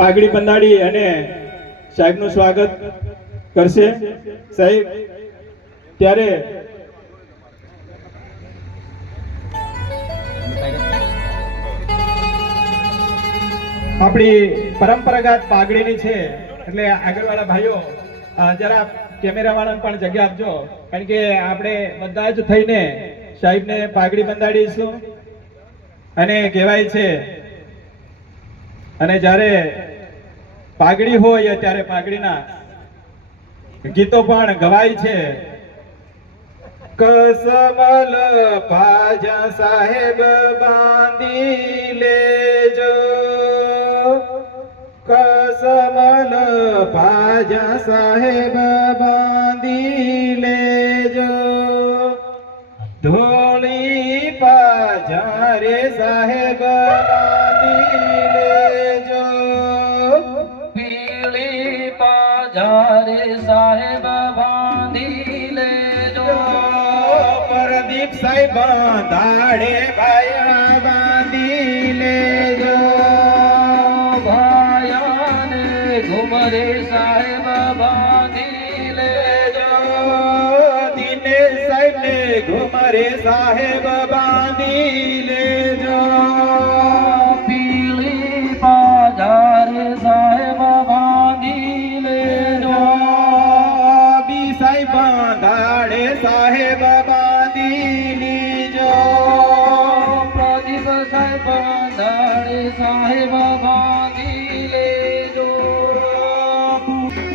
પાઘડી બંધાડી અને સાહેબનું સ્વાગત કરશે સાહેબ ત્યારે આપણી પરંપરાગત પાઘડીની છે એટલે આગળવાળા ભાઈઓ જરા કેમેરા વાળાને પણ જગ્યા આપજો કારણ કે આપણે બધા જ થઈને સાહેબને પાઘડી બંધાડીશું અને કહેવાય છે અને જ્યારે પાઘડી હોય ત્યારે પાઘડીના ગીતો પણ ગવાય છે કસમલ પાજા સાહેબ બાંધી લેજો કસમલ પાજા સાહેબ બાંધી લેજો ધોળી પાજા રે સાહેબ બાંધી લેજો પીળી પાજા રે સાહેબ બાંધી લેજો પરદીપ સાહેબ બાંધાડે ભાયા બાંધી લેજો ભાયાને ઘુમરે સાહેબ બાંધી લેજો દિનેશ સાહેબ ને ઘુમરે સાહેબ બાંધી લેજો પીળી પાજા રે સાહેબ બાંધી લેજો બી સાહેબ બાંધાડે સાહેબ બાંધી લીજો પ્રદીપ સાહેબ બાંધાડે સાહેબ બાંધી લેજો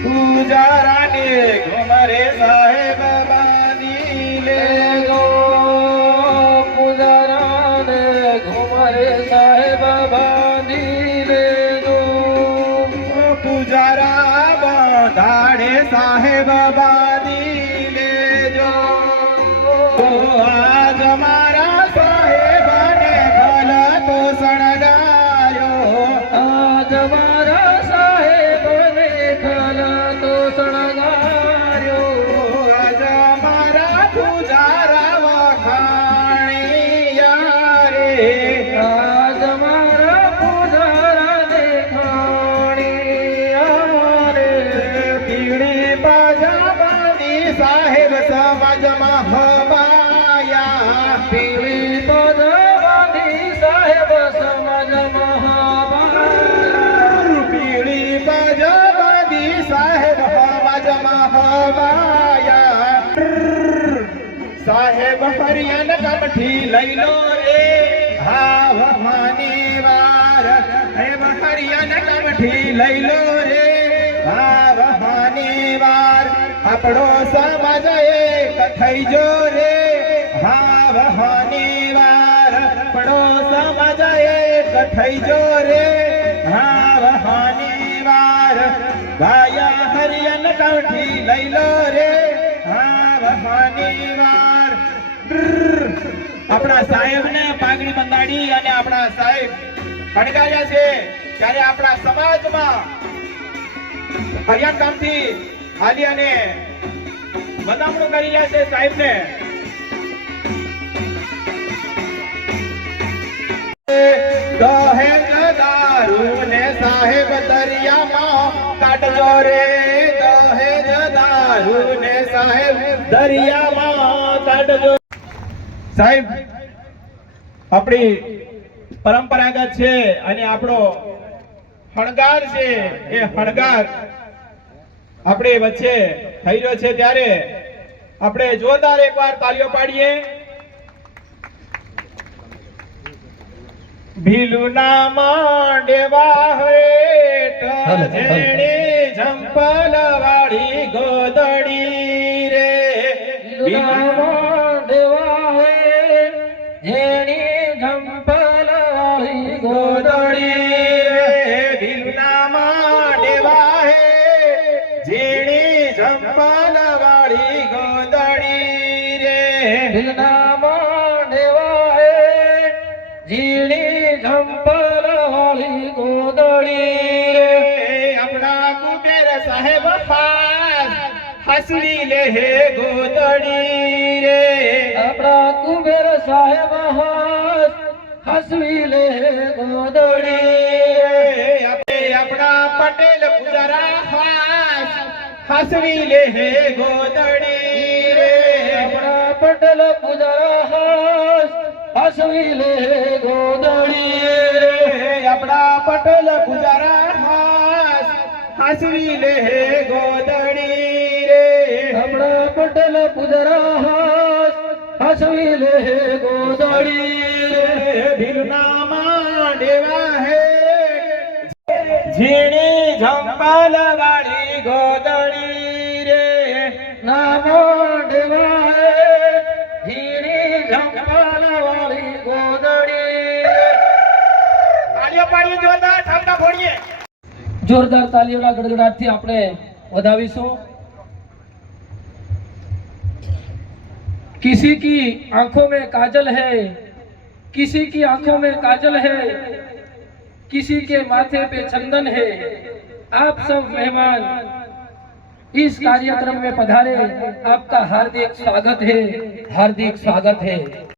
પૂજારાને ઘુમરે સાહેબ બાંધી લેજો પૂજારાને ઘુમરે સાહેબ બાંધી લેજો પૂજારા બાંધાડે સાહેબ બાંધી લેજો આજ મારા સાહેબને ભલ તો શણગાયો આજ મારા સાહેબને ખલ તો શણગાર્યો આજ મારા પૂજારા વખાણિયા રે આજ મારા પૂજારાને ખાણિયા રે પીળી બાજા બાંધી સાહેબ સમાજમાં હવાયા પીળી પદા બાંધી સાહેબ સમાજમાં હવાયા પીળી બાજા બાંધી સાહેબ સમાજમાં હવાયા સાહેબ હરિયન કમઠી લઈ લો રે હા વહાની વાર સાહેબ હરિયન કમઠી લઈ લો રે હા વહાની વાર આપણો સમાજ એક થઈ જો રે હા વહાની વાર આપણો સમાજ એક થઈ જો રે હા વહાની વાર ગાયા હરિયન કમઠી લઈ લો રે હા વહાની વાર આપણા સાહેબને પાઘડી બંધાડી અને આપણા સાહેબ ખણગાર્યા છે ત્યારે આપણા સમાજમાં હરિયાણ કામથી હાલી અને વધામણું કરી રહ્યા છે સાહેબને દહેજ દારૂ ને સાહેબ દરિયામાં કાઢજો રે દહેજ દારૂ ને સાહેબ દરિયામાં કાઢજો સાહેબ આપણી પરંપરાગત છે અને આપણો હણગાર છે એ હણગાર આપણે વચ્ચે થઈ રહ્યો છે ત્યારે આપણે જોરદાર એકવાર તાળીઓ પાડીએ ભીલુના માંડવા હેઠ જેણી ઝંપલ વાળી ગોદડી રે દેવા હે જેણી ઝંપલ વાળી ગોદડી રે ભીલુના માંડવા હે જેણી ઝંપલ વાળી ગોદડી રે દિલનામાં દેવા હે ઝીણી ઝંપલ વાળી ગોદડી રે આપણા કુબેર સાહેબ હસવી લે હે ગોદડી રે આપણા કુબેર સાહેબ હસવી લે ગોદડી આપણા પટેલ પુજારા હસવી લે હે ગોદડી રે આપણા પટેલ પુજારા હસવી લે ગોદડી રે આપણા પટેલ પુજારા હસવી લે હે ગોદડી રે આપણા પટેલ પુજારા હસવી લે ગોદડી રે ભીલના માંડવા હે ઝીણી ઝંપલ વાળી ગોદડી રે નામો દેવાય ધીરી ઝંપલ વાળી ગોદડી તાળીઓ પાડીએ જોરદાર ઠામડા ફોડીએ જોરદાર તાલીઓના ગડગડાટથી આપણે વધાવીશું. किसी की आंखों में काजल है, किसी की आंखों में काजल है, किसी के माथे पे चंदन है. आप सब मेहमान इस कार्यक्रम में पधारे, आपका हार्दिक स्वागत है, हार्दिक स्वागत है.